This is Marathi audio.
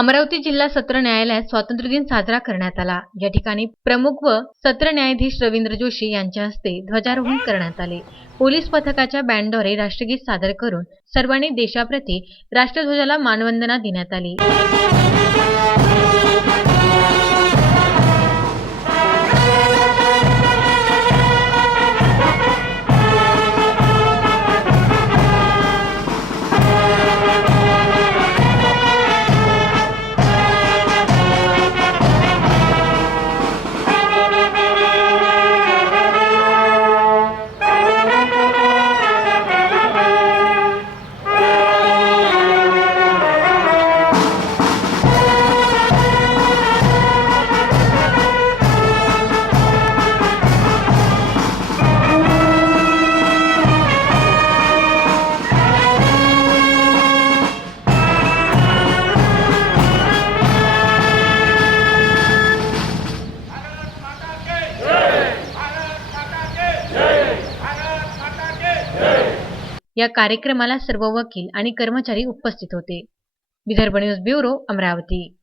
अमरावती जिल्हा सत्र न्यायालयात स्वातंत्र्य दिन साजरा करण्यात आला. या ठिकाणी प्रमुख व सत्र न्यायाधीश रवींद्र जोशी यांच्या हस्ते ध्वजारोहण करण्यात आले. पोलीस पथकाच्या बँडद्वारे राष्ट्रगीत सादर करून सर्वांनी देशाप्रती राष्ट्रध्वजाला मानवंदना देण्यात आली. या कार्यक्रमाला सर्व वकील आणि कर्मचारी उपस्थित होते. Vidarbha news bureau Amravati.